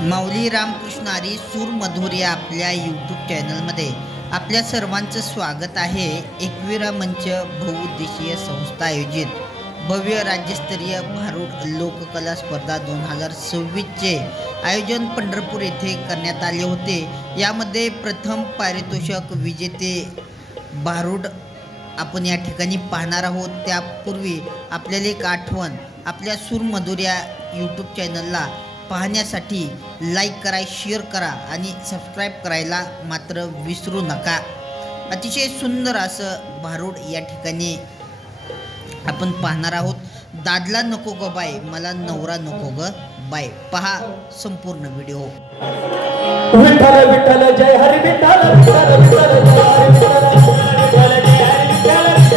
माऊली रामकृष्ण हरी सूर मधुर या आपल्या यूट्यूब चॅनलमध्ये आपल्या सर्वांचं स्वागत आहे। एकविरा मंच बहुउद्देशीय संस्था आयोजित भव्य राज्यस्तरीय भारूड लोककला स्पर्धा 2026चे आयोजन पंढरपूर येथे करण्यात आले होते। यामध्ये प्रथम पारितोषिक विजेते भारूड आपण या ठिकाणी पाहणार आहोत। त्यापूर्वी आपल्याला एक आठवण, आपल्या सूर मधुर या यूट्यूब चॅनलला पाहण्यासाठी लाईक करा, शेअर करा आणि सबस्क्राईब करायला मात्र विसरू नका। अतिशय सुंदर असं भारूड या ठिकाणी आपण पाहणार आहोत। दादला नको ग बाय, मला नवरा नको ग बाय। पहा संपूर्ण व्हिडिओ। विठ्ठल विठ्ठल जय हरी विठ्ठल विठ्ठल विठ्ठल जय हरी विठ्ठल जय हरी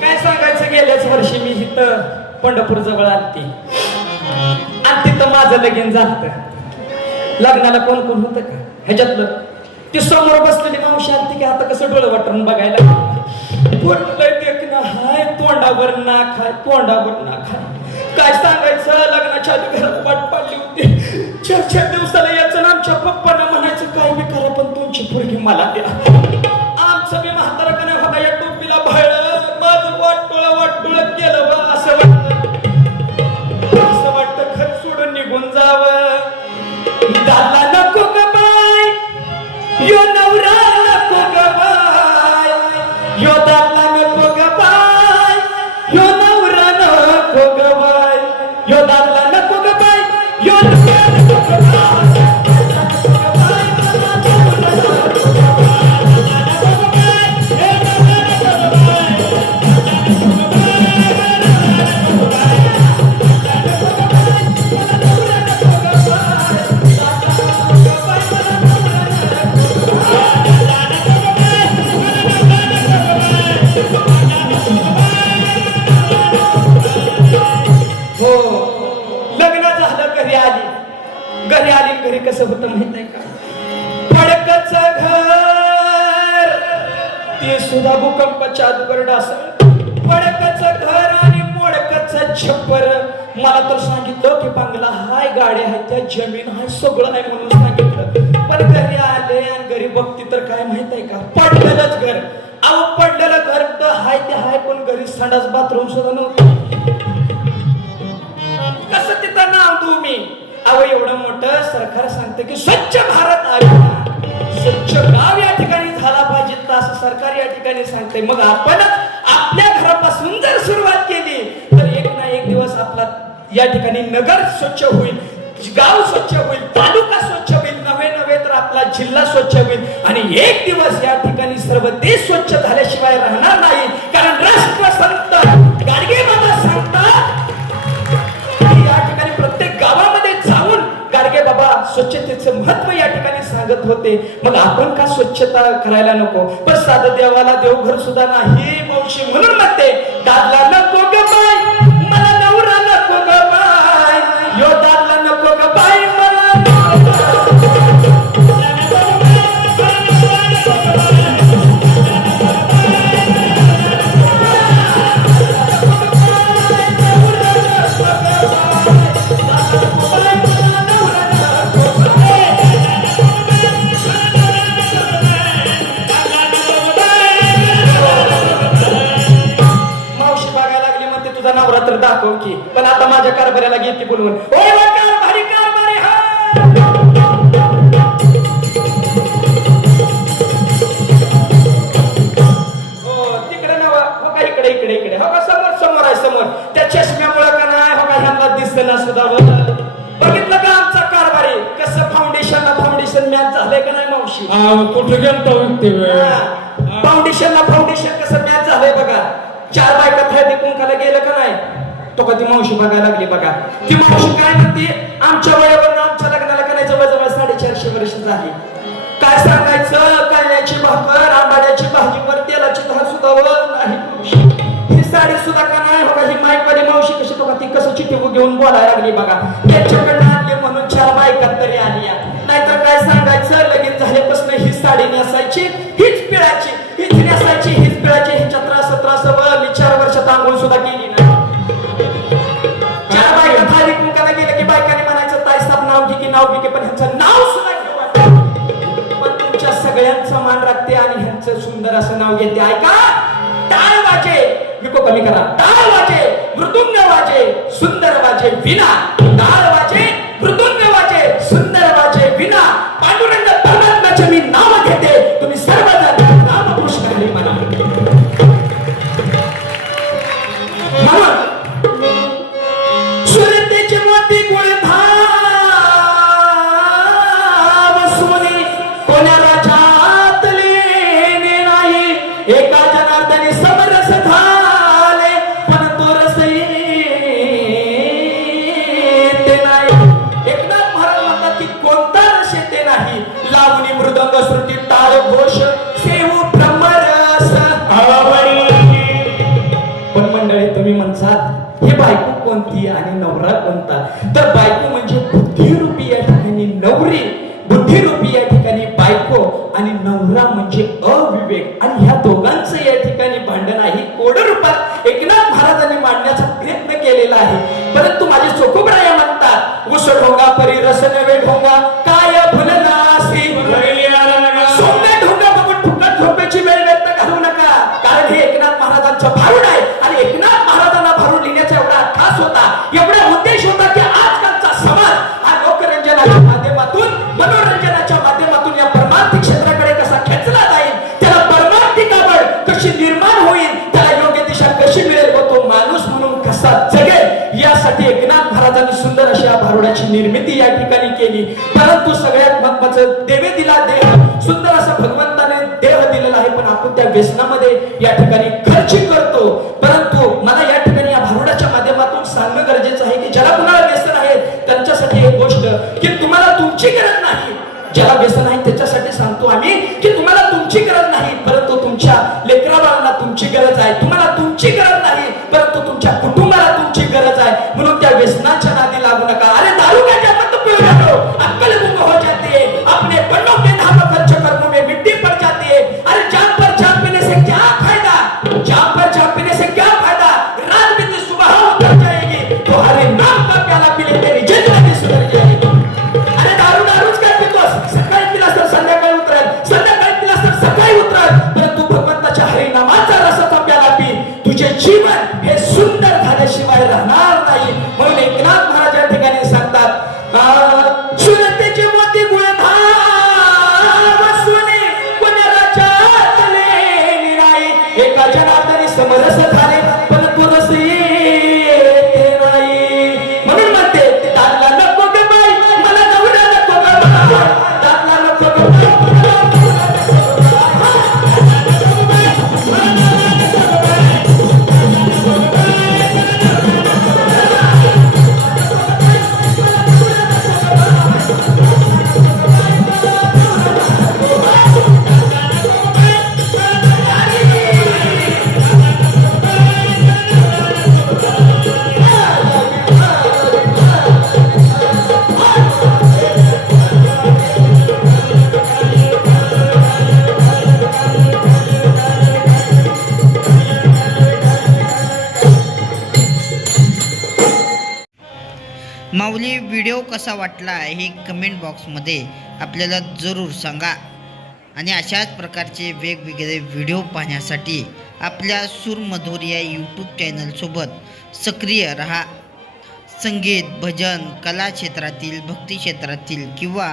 काय सांगायचं, गेल्याच वर्षी मी इथं पंढरपूर जवळ आलती आणि तिथं माझं लगीन झालं। लग्नाला कोण कोण होतं का ह्याच्यातलं? ती समोर बसलेली मावशी आलती की आता कसं डोळं वाटून बघायला देखणं हाय, तोंडावर नाक हाय, तोंडावर नाक हाय। काय सांगायचं, लग्नाच्या आधी घरात वाट पाडली होती। 4-4 दिवसाला याचं आमच्या पप्पांना म्हणायचं काय बी करा पण तुमची पोरगी मला द्या। आमचं बी म्हातारा का नाही बघा या टोपीला भाळ माझं वाटोळ केलं बा। असं वाटतं घर सोडून निघून जावं। दादला नको ग बाय, यो नवरा नको ग बाय, यो दादला नको ग बाय, यो नवरा नको ग बाय, यो दादला नको ग बाय, यो नवरा नको ग बाय। घरी कसं होतं माहित आहे का? फडकचं घर ते सुद्धा भूकंपाच्या आतवर डासळ। फडकचं घर आणि मोडकचं छप्पर। मला तर सांगितलं की बंगला हाय, गाड्या आहेत, त्या जमीन हाय, सगळं आहे म्हणून सांगितलं। पण घरी आले आणि घरी बघते तर काय माहित आहे का? पडलेलंच घर। अहो पडलेलं घर तर हाय ते हाय, पण घरी संडास बाथरूम सुद्धा नव्हतं। कसं तिथं नाव देऊ मी? अहो एवढं मोठं सरकार सांगते की स्वच्छ भारत अभियान, स्वच्छ गाव या ठिकाणी झाला पाहिजे, असं सरकार या ठिकाणी सांगते। मग आपण आपल्या घरापासून जर सुरुवात केली तर एक ना एक दिवस आपला या ठिकाणी नगर स्वच्छ होईल, गाव स्वच्छ होईल, तालुका स्वच्छ होईल, नव्हे तर आपला जिल्हा स्वच्छ होईल आणि एक दिवस या ठिकाणी सर्व देश स्वच्छ झाल्याशिवाय राहणार नाही। कारण राष्ट्रसंत गाडगे बाबा सांगतात या ठिकाणी प्रत्येक गावामध्ये जाऊन गाडगे बाबा स्वच्छतेचं महत्व या ठिकाणी सांगत होते। मग आपण का स्वच्छता करायला नको? पण साधं देवाला देवघर सुद्धा नाही मावशी, म्हणून म्हणते दादला नको ग बाय, मला नवरा नको ग बाय, यो दादला नको ग बाय, मला दाखव की। पण आता माझ्या कारभाऱ्याला घेते बोलवून, ओय कारभारी कारभारी हा मॅच झालंय का नाही मावशी कुठे गेलतो व्यक्ती फाउंडेशनला फाउंडेशन कसं मॅच झालंय बघा. 4 बायका हळदी कुंकाला गेलं का नाही तो का ती मावशी बघायला लागली बघा. ती मावशी काय म्हणते आमच्या वयावर आमच्या लग्नाला का नाही जवळजवळ 450 वर्ष झाली. काय सांगायचं कळण्याची भाकर आंबाड्याची भाजीवर तेलाची धार सुद्धा नाही मावशी. ही साडी सुद्धा का नाही हो का ही माईकवाली मावशी कशी तो का ती कसं चिठ्ठी घेऊन बोलायला लागली बघा. त्यांच्याकडनं आणली म्हणून 4 बायका तरी आली. नाहीतर काय सांगायचं लगीन झाल्यापासून ही साडी नेसायची हीच पिळायची हीच नेसायची हीच पिळायची. ह्याच्या त्रास मी 4 वर्षात आंघोळ सुद्धा केली नाही. 4 बायका थाली कुंकाला गेले की बायकाने म्हणायचं ताईसाब नाव घे की नाव घे पण ह्यांचं नाव सुद्धा घेऊ. पण तुमच्या सगळ्यांचा मान राखते आणि ह्यांचं सुंदर असं नाव घेते. ऐका टाळ वाजे विको कमी करा. टाळ वाजे मृदुंग वाजे सुंदर वाजे विना. टाळ वाजे मृदुंग वाजे सुंदर वाजे विना. पांडुरंग परमात्म्याचे मी नाव घेते तुम्ही सर्वजण नाम कृष्ण हरी म्हणा. म्हणून सुरतेचे मोती गुळधाम सोनी कोण्या राजातले नाही. एका जनार्दनी समरस झाले पण तो रस येते नाही. एकनाथ महाराज म्हणतात की कोणता रस येते नाही. लावणी मृदंग श्रुती टाळ घोष सेवू ब्रह्मरस आवडी. पण मंडळी तुम्ही म्हणतात हे बायको कोणती आणि नवरा कोणता. तर बायको म्हणजे बुद्धिरूपी या ठिकाणी नवरी बुद्धिरूपी या ठिकाणी बायको आणि नवरा म्हणजे अविवेक. आणि ह्या दोघांचं या ठिकाणी भांडण आहे कोड रूपात एकनाथ महाराजांनी मांडण्याचा प्रयत्न केलेला आहे. परंतु माझे चोखोबराया म्हणतात उस ढोंगा परी रस नवे ढोंगा काय फुलनासी. सोम्या ढोंगा बघून फुकट झोपेची वेळ व्यक्त घालू नका. कारण हे एकनाथ महाराजांचं भारूड आहे. आणि एकनाथ महाराजांना भारूड लिहिण्याचा एवढा खास होता एवढा उद्देश होता की आजकालचा समाज हा लोकरंजनाच्या माध्यमातून मनोरंजनाच्या माध्यमातून या परमार्थिक क्षेत्राकडे कसा खेचला जाईल त्याला परमार्थिक आवड कशी निर्माण होईल त्याला योग्य दिशा कशी मिळेल व तो माणूस म्हणून कसा जगेल यासाठी एकनाथ महाराजांनी सुंदर अशा भारुडाची निर्मिती या ठिकाणी केली. परंतु सगळ्यात महत्वाचं देवे दिला देह सुंदर असं भगवंताने देह दिलेला आहे. पण आपण त्या व्यसनामध्ये या ठिकाणी खर्च करतो. परंतु मला या ठिकाणी या भारुडाच्या माध्यमातून सांगणं गरजेचं आहे की ज्याला कुणाला व्यसन आहे त्यांच्यासाठी एक गोष्ट की तुम्हाला तुमची गरज नाही. ज्याला व्यसन आहे त्याच्यासाठी सांगतो आम्ही की तुम्हाला तुमची गरज नाही परंतु तुमच्या लेकराबाळांना तुमची गरज आहे. तुम्हाला तुमची गरज नाही परंतु तुमच्या कुटुंबाला तुमची गरज आहे. म्हणून त्या व्यसनाच्या नादी लागू नका. अरे दारू का मत पियो जातो अक्कल गुम हो जाती है. अपने बड़ों के नाम खर्च कर्मों में मिट्टी पड़ जाती है. अरे जाम पर जाम पीने से क्या फायदा. जाम पर जाम पीने से क्या फायदा. रात बीती सुबह उतर जाएगी तो हरे नाम का प्याला पी ले तेरी जिंदगी सुधर जाएगी. अरे दारू दारूच काय पितोस. सकाळी पिलास तर संध्याकाळी उतरेल संध्याकाळी पिलास तर सकाळी उतरेल. परंतु भगवंताच्या हरिनामाचा रसाचा प्याला पी. तुझे जीवन हे सुंदर झाल्याशिवाय राहणार नाही. म्हणून एकनाथ महाराज या ठिकाणी सांगतात सुरतेचे मोती गुळधाम सोने कोण्या राजातले नाही. एका जनार्दनी समरस झाले पण तो रस येते नाही. म्हणून म्हणते दादला नको ग बाई मला नवरा नको ग बाई. दादला नको ग बाई माऊली व्हिडिओ कसा वाटला हे कमेंट बॉक्समध्ये आपल्याला जरूर सांगा. आणि अशाच प्रकारचे वेगवेगळे व्हिडिओ पाहण्यासाठी आपल्या सूरमधुर या यूट्यूब चॅनलसोबत सक्रिय रहा. संगीत भजन कला क्षेत्रातील भक्ती क्षेत्रातील किंवा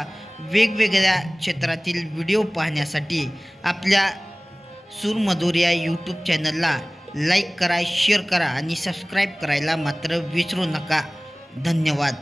वेगवेगळ्या क्षेत्रातील व्हिडिओ पाहण्यासाठी आपल्या सूरमधुर या यूट्यूब चॅनलला लाईक करा शेअर करा आणि सबस्क्राईब करायला मात्र विसरू नका. धन्यवाद.